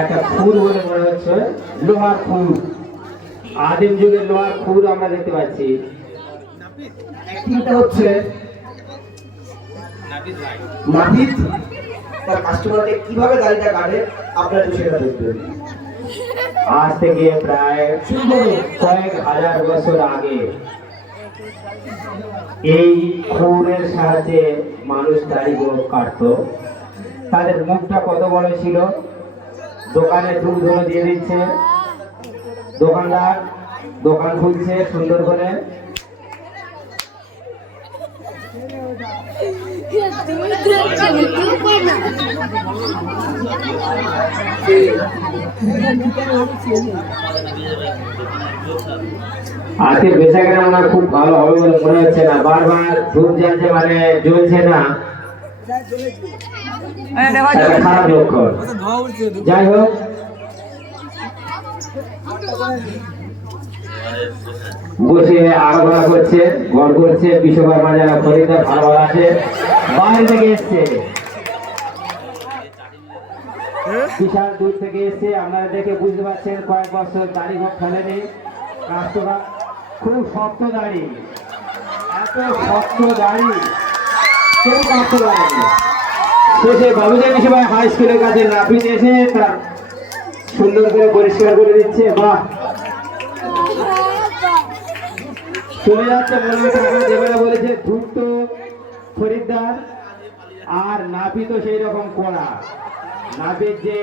একটা খুর বলে মনে হচ্ছে, লোহার খুর, আদিম যুগের লোহার খুর আমরা দেখতে পাচ্ছি। হচ্ছে নাপিত তার কাস্টমারকে কিভাবে গাড়িটা কাটে আপনারা সেটা দেখবেন। আজ থেকে প্রায় কয়েক হাজার বছর আগে এই খুরের সাহায্যে মানুষ দাড়িগুলো কাটতো। তাদের মুখটা কত বড় ছিল, দোকানে ধূপ ধুনো দিয়ে দিচ্ছে, দোকানদার দোকান খুলছে সুন্দর করে। আজকে বেচা কেনা আমার খুব ভালো হবে বলে মনে হচ্ছে না, বারবার ধূপ জ্বালছে মানে জ্বলছে না, খারাপ লক্ষণ। যাই হোক, বসে আলোচনা করছে, গড় করছে। বিশ্বকর্মা যারা খরিদ্দার ভালো ভালো আছে, বাইরে থেকে এসছে, বিশাল দূর থেকে এসছে। আপনারা দেখে বুঝতে পারছেন কয়েক বছর দাড়ি ঘর ফেলেনি, কাস্টমার খুব শক্ত দাড়ি, এত শক্ত দাড়ি কেউ কাটতে পারেনি। শেষে বাবুজানি সবাই হাই স্কুলের কাছে নাপিত এসে তার সুন্দর করে পরিষ্কার করে দিচ্ছে। বাহ, চলে যাচ্ছে মনে হচ্ছে দেবেরা বলেছে ধূর্ত খরিদ্দার, আর নাপিতও সেই রকম কড়া। নাপিত যে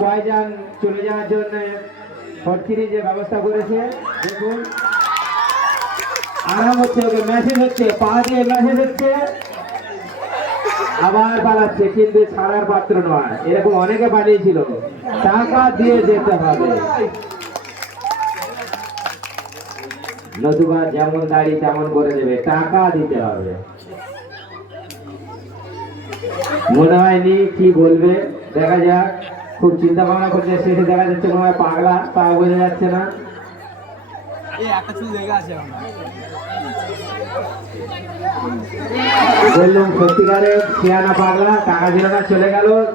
কয়জন চলে যাওয়ার জন্য ফটকিরি যে ব্যবস্থা করেছে, দেখুন আরাম হচ্ছে, ওকে মেসেজ হচ্ছে, পা দিয়ে মেসেজ হচ্ছে, আবার পালাচ্ছে, কিন্তু ছাড়ার পাত্র নয়। এরকম অনেকে পালিয়েছিল, টাকা দিয়ে যেতে হবে, নতুবা যেমন দাড়ি তেমন করে দেবে, টাকা দিতে হবে। মনে হয়নি কি বলবে, দেখা যাক। খুব চিন্তা ভাবনা করছে, শেষে দেখা যাচ্ছে মনে হয় পাগলা, তা বোঝা যাচ্ছে না। বললাম সত্যিকারে সিয়ানা পাগলা, টাকা দিল না, চলে গেল।